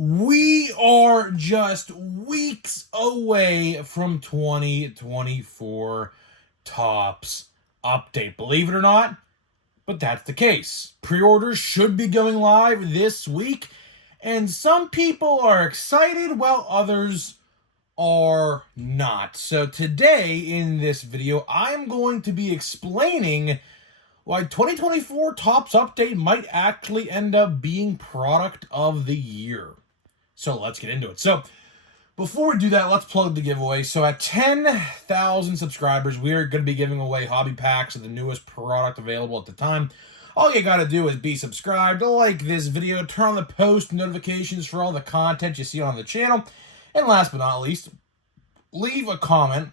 We are just weeks away from 2024 Topps update. Believe it or not, but that's the case. Pre-orders should be going live this week, and some people are excited while others are not. So today in this video, I'm going to be explaining why 2024 Topps update might actually end up being product of the year. So let's get into it. So before we do that, let's plug the giveaway. So at 10,000 subscribers, we are going to be giving away hobby packs of the newest product available at the time. All you got to do is be subscribed, like this video, turn on the post notifications for all the content you see on the channel. And last but not least, leave a comment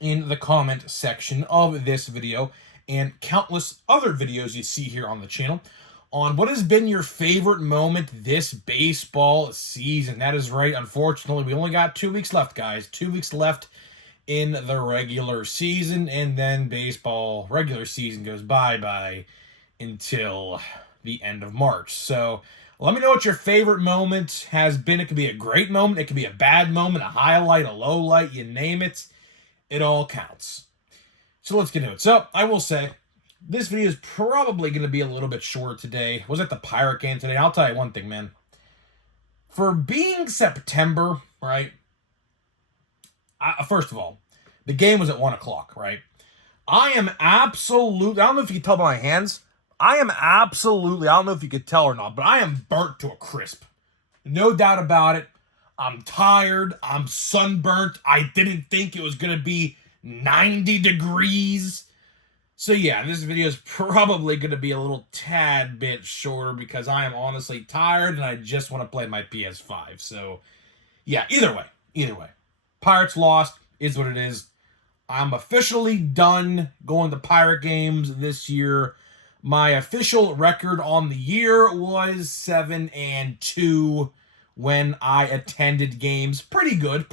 in the comment section of this video and countless other videos you see here on the channel on what has been your favorite moment this baseball season. That is right. Unfortunately, we only got 2 weeks left, guys. 2 weeks left in the regular season, and then baseball regular season goes bye-bye until the end of March. So let me know what your favorite moment has been. It could be a great moment. It could be a bad moment, a highlight, a low light, you name it. It all counts. So let's get into it. So I will say, this video is probably going to be a little bit shorter today. Was at the Pirate game today. I'll tell you one thing, man. For being September, right? First of all, the game was at 1 o'clock, right? I am absolutely, I don't know if you can tell by my hands. I am absolutely, I don't know if you could tell or not, but I am burnt to a crisp. No doubt about it. I'm tired. I'm sunburnt. I didn't think it was going to be 90 degrees. So yeah, this video is probably going to be a little tad bit shorter because I am honestly tired and I just want to play my PS5. So yeah, either way. Pirates lost is what it is. I'm officially done going to Pirate games this year. My official record on the year was 7-2 when I attended games. Pretty good.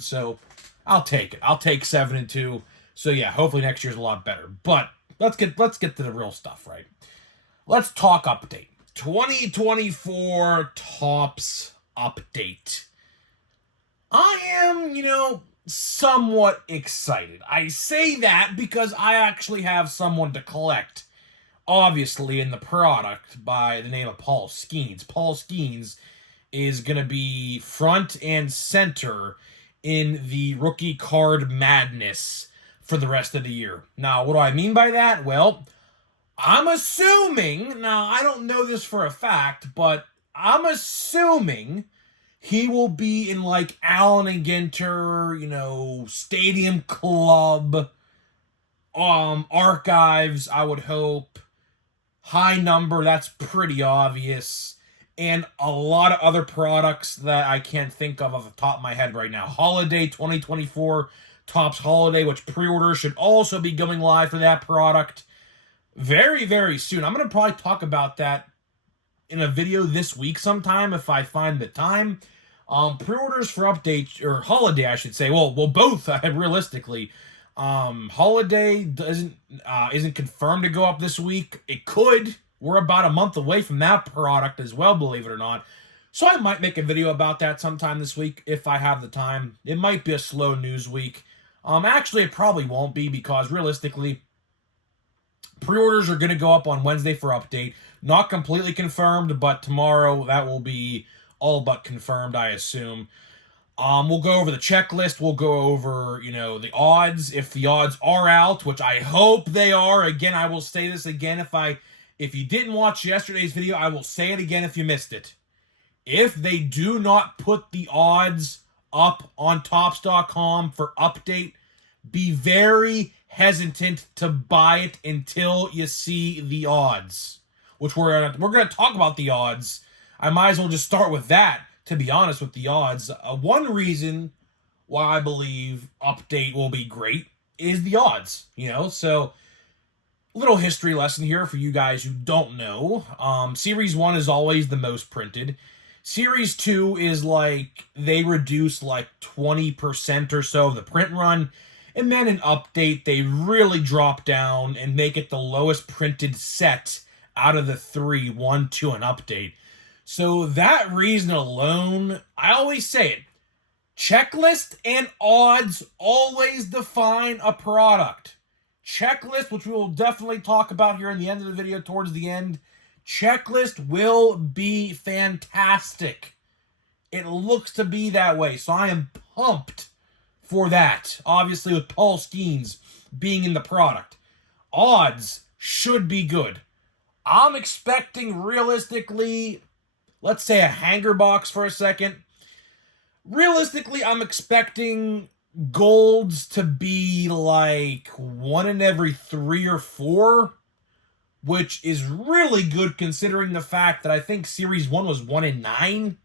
So I'll take it. I'll take 7-2. So yeah, hopefully next year's a lot better. But let's get to the real stuff, right? Let's talk update. 2024 Topps update. I am, somewhat excited. I say that because I actually have someone to collect, obviously, in the product by the name of Paul Skenes. Paul Skenes is going to be front and center in the rookie card madness for the rest of the year. Now, what do I mean by that? Well, I'm assuming, now I don't know this for a fact, but I'm assuming he will be in like Allen and Ginter, Stadium Club, archives, I would hope. High number, that's pretty obvious. And a lot of other products that I can't think of off the top of my head right now. Holiday 2024, Topps Holiday, which pre-orders should also be going live for that product very, very soon. I'm going to probably talk about that in a video this week sometime if I find the time. Pre-orders for update, or Holiday, I should say. Well, both, realistically. Holiday isn't confirmed to go up this week. It could. We're about a month away from that product as well, believe it or not. So I might make a video about that sometime this week if I have the time. It might be a slow news week. Actually, it probably won't be because realistically, pre-orders are going to go up on Wednesday for update. Not completely confirmed, but tomorrow that will be all but confirmed, I assume. We'll go over the checklist. We'll go over, the odds. If the odds are out, which I hope they are. Again, I will say this again. If you didn't watch yesterday's video, I will say it again if you missed it. If they do not put the odds up on Topps.com for update, be very hesitant to buy it until you see the odds. Which we're going to talk about the odds. I might as well just start with that, to be honest with the odds. One reason why I believe update will be great is the odds, so little history lesson here for you guys who don't know. Series 1 is always the most printed. Series 2 is like, they reduce like 20% or so of the print run. And then in update, they really drop down and make it the lowest printed set out of the 3, 1, 2, and update. So that reason alone, I always say it. Checklist and odds always define a product. Checklist, which we will definitely talk about here in the end of the video towards the end, checklist will be fantastic. It looks to be that way, so I am pumped for that. Obviously, with Paul Skeens being in the product. Odds should be good. I'm expecting realistically, let's say a hanger box for a second. Realistically, I'm expecting golds to be like 1 in every 3 or 4, which is really good considering the fact that I think Series 1 was 1 in 9.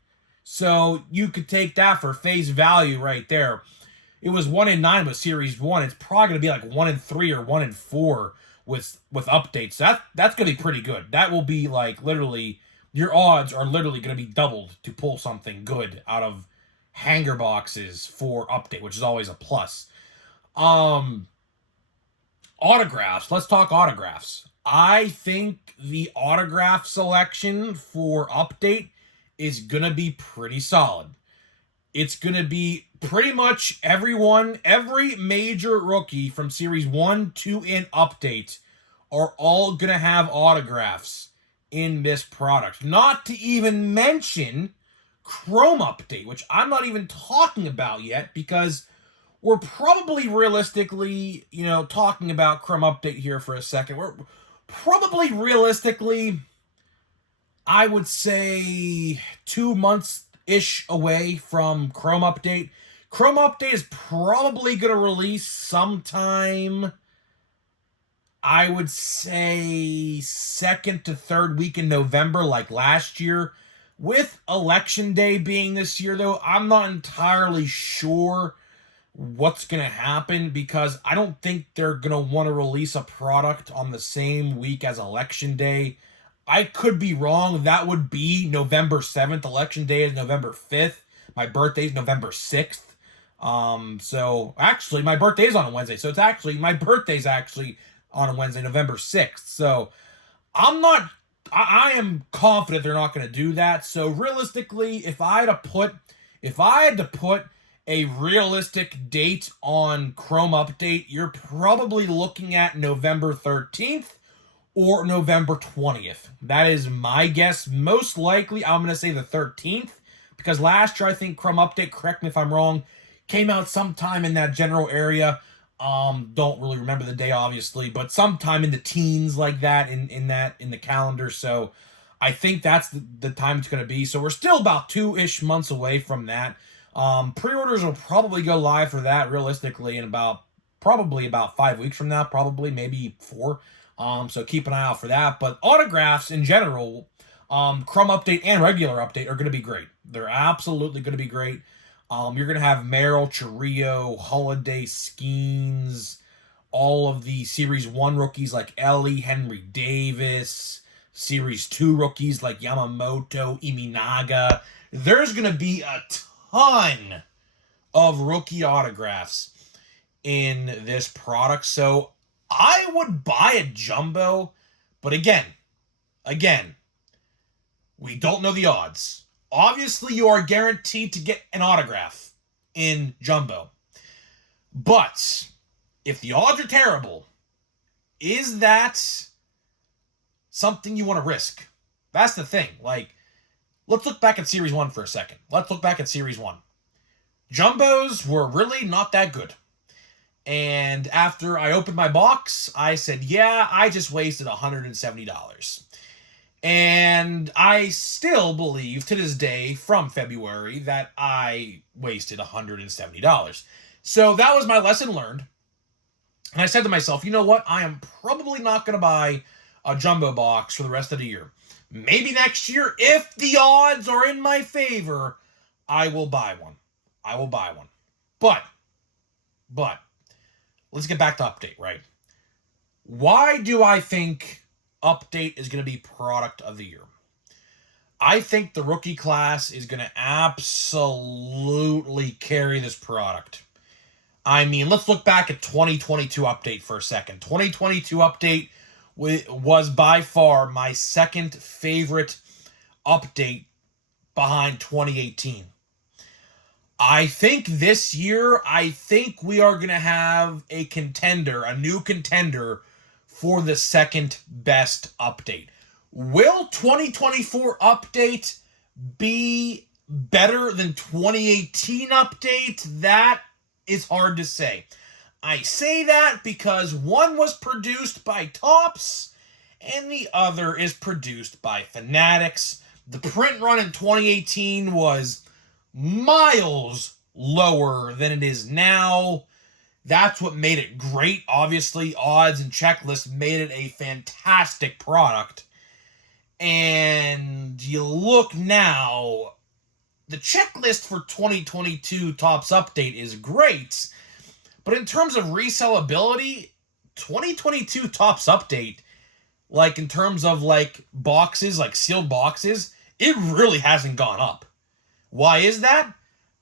So you could take that for face value right there. It was 1 in 9 with Series 1. It's probably going to be like 1 in 3 or 1 in 4 with updates. That's going to be pretty good. That will be like literally, your odds are literally going to be doubled to pull something good out of hanger boxes for update, which is always a plus. Autographs. Let's talk autographs. I think the autograph selection for update is going to be pretty solid. It's going to be pretty much everyone, every major rookie from Series 1, 2, and update are all going to have autographs in this product. Not to even mention Chrome Update, which I'm not even talking about yet because we're probably realistically, talking about Chrome Update here for a second. We're probably realistically, I would say 2 months-ish away from Chrome Update. Chrome Update is probably going to release sometime, I would say, second to third week in November, like last year. With Election Day being this year, though, I'm not entirely sure what's going to happen because I don't think they're going to want to release a product on the same week as Election Day. I could be wrong. That would be November 7th. Election Day is November 5th. My birthday is November 6th. So actually, my birthday is on a Wednesday. So it's actually, my birthday's actually on a Wednesday, November 6th. So I am confident they're not going to do that. So realistically, if I had to put a realistic date on Chrome Update, you're probably looking at November 13th or November 20th. That is my guess. Most likely, I'm going to say the 13th because last year, I think Chrome Update, correct me if I'm wrong, came out sometime in that general area. Don't really remember the day, obviously, but sometime in the teens like that in the calendar. So I think that's the time it's going to be. So we're still about 2-ish months away from that. Pre-orders will probably go live for that realistically in probably about 5 weeks from now, probably maybe 4. So keep an eye out for that. But autographs in general, Chrome Update and regular update are going to be great. They're absolutely going to be great. You're going to have Merrill, Chourio, Holiday, Skeens, all of the Series 1 rookies like Ellie, Henry Davis, Series 2 rookies like Yamamoto, Iminaga. There's going to be a ton of rookie autographs in this product. So I would buy a jumbo, but again, we don't know the odds. Obviously, you are guaranteed to get an autograph in jumbo. But if the odds are terrible, is that something you want to risk? That's the thing. Like, let's look back at Series 1 for a second. Let's look back at Series 1. Jumbos were really not that good. And after I opened my box, I said, yeah, I just wasted $170. And I still believe to this day from February that I wasted $170. So that was my lesson learned. And I said to myself, you know what? I am probably not going to buy a jumbo box for the rest of the year. Maybe next year, if the odds are in my favor, I will buy one. But, let's get back to update, right? Why do I think update is going to be product of the year? I think the rookie class is going to absolutely carry this product. I mean, let's look back at 2022 update for a second. 2022 update was by far my second favorite update behind 2018. I think this year, we are going to have a contender, a new contender for the second best update. Will 2024 update be better than 2018 update? That is hard to say. I say that because one was produced by Topps and the other is produced by Fanatics. The print run in 2018 was miles lower than it is now. That's what made it great. Obviously, odds and checklists made it a fantastic product. And you look now, the checklist for 2022 Topps Update is great, but in terms of resellability, 2022 Topps Update, like in terms of like boxes, like sealed boxes, it really hasn't gone up. Why is that?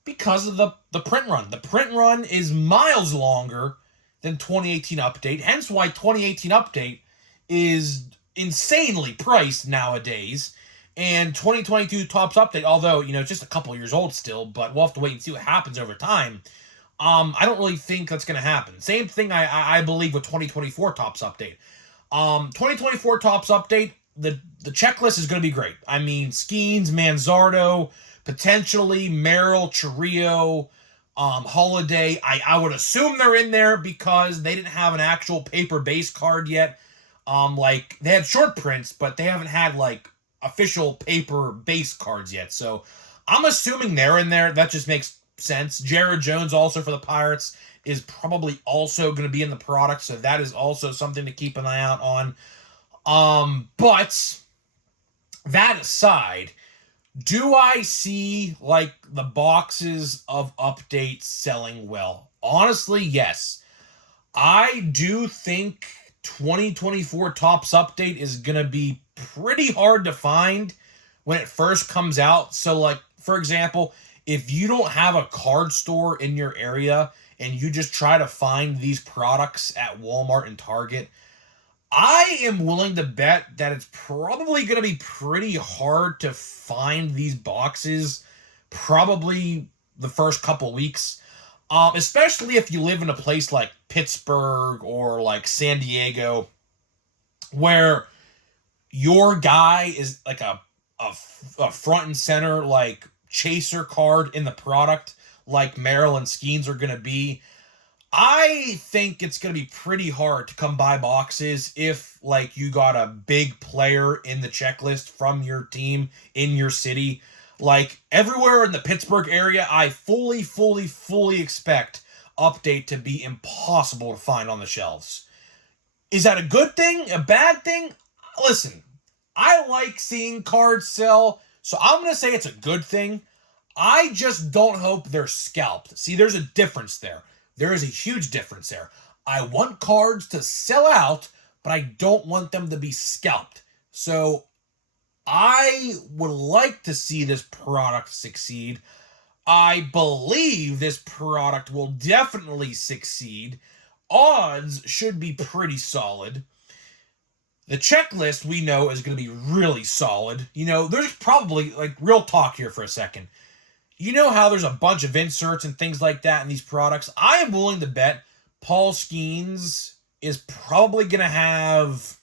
Because of the print run. The print run is miles longer than 2018 update, hence why 2018 update is insanely priced nowadays. And 2022 Topps Update, although, just a couple years old still, but we'll have to wait and see what happens over time. I don't really think that's going to happen. Same thing I believe with 2024 Topps Update. 2024 Topps Update, the checklist is going to be great. I mean, Skeens, Manzardo, potentially Merrill, Chourio, Holiday. I would assume they're in there because they didn't have an actual paper base card yet. Like, they had short prints, but they haven't had, like, official paper base cards yet. So, I'm assuming they're in there. That just makes sense. Jared Jones, also for the Pirates, is probably also going to be in the product, so that is also something to keep an eye out on. But, that aside, do I see, like, the boxes of updates selling well? Honestly, yes. I do think 2024 Topps Update is going to be pretty hard to find when it first comes out. So, like, for example, if you don't have a card store in your area and you just try to find these products at Walmart and Target, I am willing to bet that it's probably going to be pretty hard to find these boxes probably the first couple weeks. Especially if you live in a place like Pittsburgh or like San Diego, where your guy is like a front and center like chaser card in the product, like Merrill and Skeens are going to be. I think it's going to be pretty hard to come by boxes if, like, you got a big player in the checklist from your team in your city. Like, everywhere in the Pittsburgh area, I fully expect Update to be impossible to find on the shelves. Is that a good thing? A bad thing? Listen, I like seeing cards sell, so I'm going to say it's a good thing. I just don't hope they're scalped. See, there's a difference there. There is a huge difference there. I want cards to sell out, but I don't want them to be scalped. So I would like to see this product succeed. I believe this product will definitely succeed. Odds should be pretty solid. The checklist we know is going to be really solid. There's probably, like, real talk here for a second. You know how there's a bunch of inserts and things like that in these products? I am willing to bet Paul Skeens is probably going to have,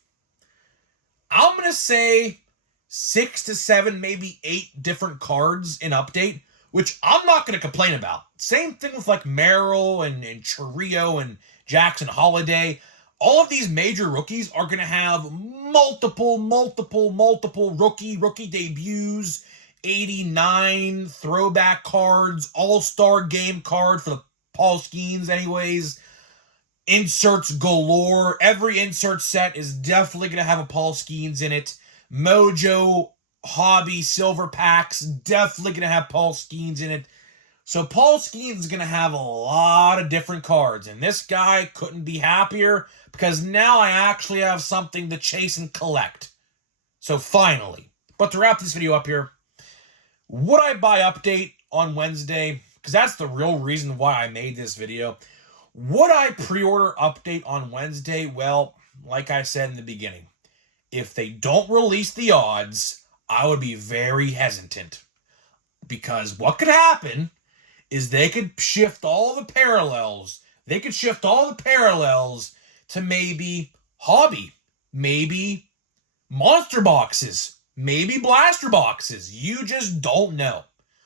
I'm going to say, 6 to 7, maybe 8 different cards in Update, which I'm not going to complain about. Same thing with, like, Merrill and Chourio and Jackson Holiday. All of these major rookies are going to have multiple rookie debuts, 89 throwback cards, all-star game card for the Paul Skeens anyways, inserts galore. Every insert set is definitely going to have a Paul Skeens in it. Mojo, Hobby, Silver Packs, definitely going to have Paul Skeens in it. So Paul Skeens is going to have a lot of different cards, and this guy couldn't be happier because now I actually have something to chase and collect. So finally. But to wrap this video up here, would I buy Update on Wednesday? Because that's the real reason why I made this video. Would I pre-order Update on Wednesday? Well, like I said in the beginning, if they don't release the odds, I would be very hesitant. because what could happen is they could shift all the parallels. They could shift all the parallels to maybe hobby, maybe monster boxes, maybe blaster boxes. You just don't know.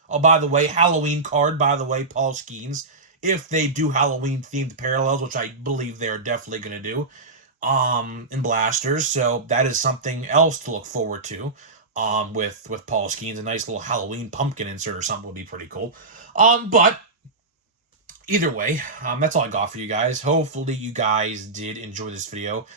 Oh, by the way, Halloween card, by the way, Paul Skeens. If they do Halloween themed parallels, which I believe they're definitely going to do, in blasters. So that is something else to look forward to. With Paul Skeens, a nice little Halloween pumpkin insert or something would be pretty cool. But either way, that's all I got for you guys. Hopefully you guys did enjoy this video.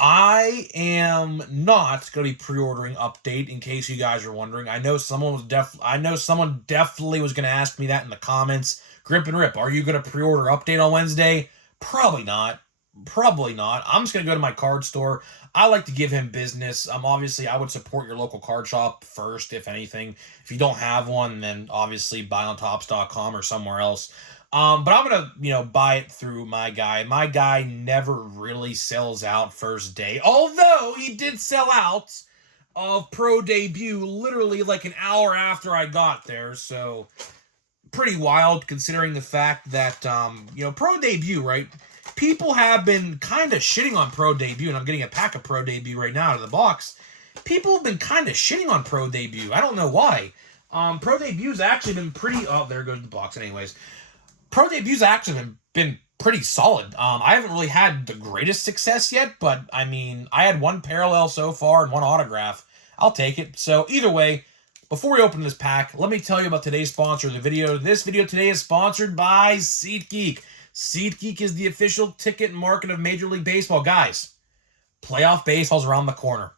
I am not going to be pre-ordering Update, in case you guys are wondering. I know someone definitely was going to ask me that in the comments. Grip and Rip, are you going to pre-order Update on Wednesday? Probably not. Probably not. I'm just going to go to my card store. I like to give him business. Obviously, I would support your local card shop first, if anything. If you don't have one, then obviously buy on Topps.com or somewhere else. But I'm gonna, buy it through my guy. My guy never really sells out first day. Although he did sell out of Pro Debut literally like an hour after I got there. So pretty wild considering the fact that, Pro Debut, right? People have been kind of shitting on Pro Debut, and I'm getting a pack of Pro Debut right now out of the box. People have been kind of shitting on Pro Debut. I don't know why. Pro Debu's actually been pretty... Oh, there goes the box anyways. Pro Debut's actually been pretty solid. I haven't really had the greatest success yet, but, I had one parallel so far and one autograph. I'll take it. So, either way, before we open this pack, let me tell you about today's sponsor of the video. This video today is sponsored by SeatGeek. SeatGeek is the official ticket market of Major League Baseball. Guys, playoff baseball's around the corner.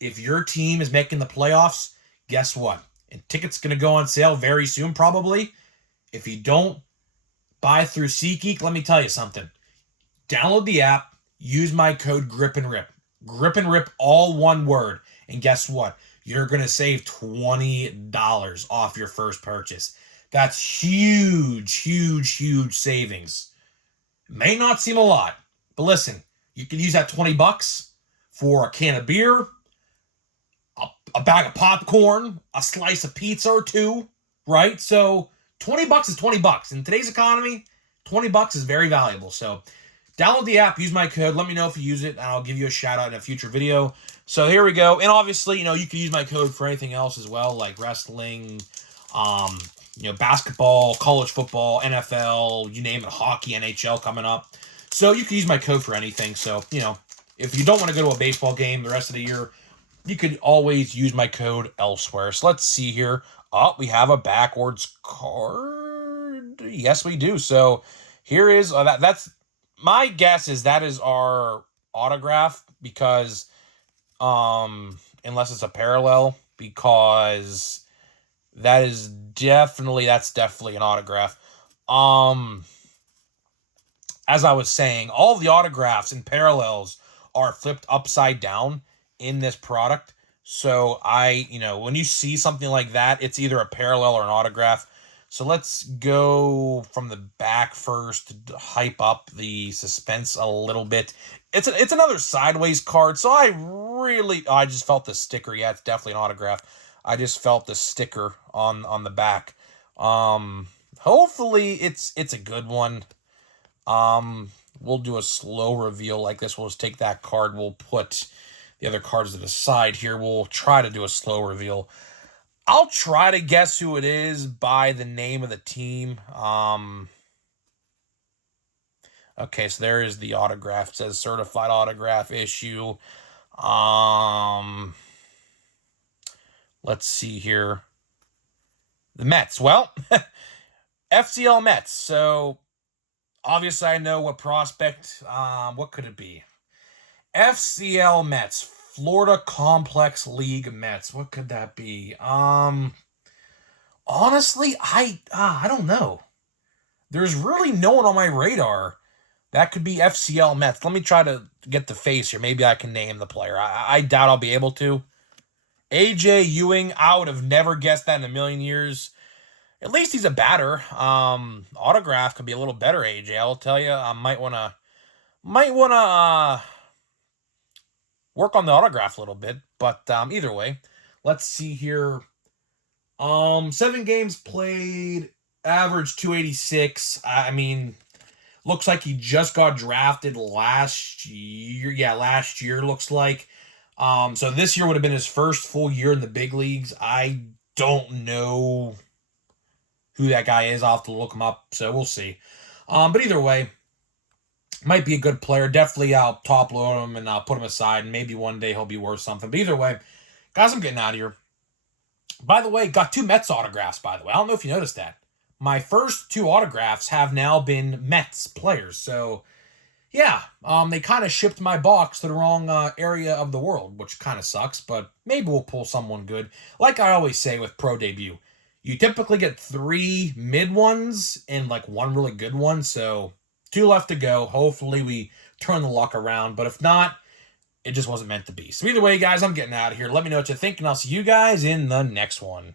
If your team is making the playoffs, guess what? And tickets going to go on sale very soon, probably. If you don't buy through SeatGeek, let me tell you something. Download the app, use my code Grip and Rip. Grip and Rip, all one word. And guess what? You're going to save $20 off your first purchase. That's huge, huge, huge savings. May not seem a lot, but listen, you can use that $20 for a can of beer, a bag of popcorn, a slice of pizza or two, right? So $20 is $20. In today's economy, $20 is very valuable. So download the app, use my code, let me know if you use it, and I'll give you a shout out in a future video. So here we go. And obviously, you can use my code for anything else as well, like wrestling, basketball, college football, NFL, you name it, hockey, NHL coming up. So you can use my code for anything. So, if you don't want to go to a baseball game the rest of the year, you could always use my code elsewhere. So let's see here. Oh, we have a backwards card. Yes, we do. So here is, that's, my guess is that is our autograph because, unless it's a parallel, because that's definitely an autograph. As I was saying, all the autographs and parallels are flipped upside down in this product. So when you see something like that, it's either a parallel or an autograph. So let's go from the back first to hype up the suspense a little bit. It's another sideways card. So I just felt the sticker. Yeah, it's definitely an autograph. I just felt the sticker on the back. Hopefully it's a good one. We'll do a slow reveal like this. We'll just take that card. We'll put the other cards to the side here. We'll try to do a slow reveal. I'll try to guess who it is by the name of the team. Okay, so there is the autograph. It says certified autograph issue. Let's see here. The Mets. Well, FCL Mets. So, obviously I know what prospect. What could it be? FCL Mets. Florida Complex League Mets. What could that be? Honestly, I don't know. There's really no one on my radar. That could be FCL Mets. Let me try to get the face here. Maybe I can name the player. I doubt I'll be able to. AJ Ewing. I would have never guessed that in a million years. At least he's a batter. Autograph could be a little better, AJ. I'll tell you. I might wanna work on the autograph a little bit. But either way, let's see here. 7 games played, average 286. I mean, looks like he just got drafted last year. Yeah, last year looks like. So this year would have been his first full year in the big leagues. I don't know who that guy is. I'll have to look him up, so we'll see. But either way, might be a good player. Definitely, I'll top load him and I'll put him aside, and maybe one day he'll be worth something. But either way, guys, I'm getting out of here. By the way, got 2 Mets autographs, by the way. I don't know if you noticed that. My first 2 autographs have now been Mets players. So, yeah, they kind of shipped my box to the wrong area of the world, which kind of sucks, but maybe we'll pull someone good. Like I always say with Pro Debut, you typically get 3 mid ones and like 1 really good one, so 2 left to go. Hopefully we turn the luck around, but if not, it just wasn't meant to be. So either way, guys, I'm getting out of here. Let me know what you think, and I'll see you guys in the next one.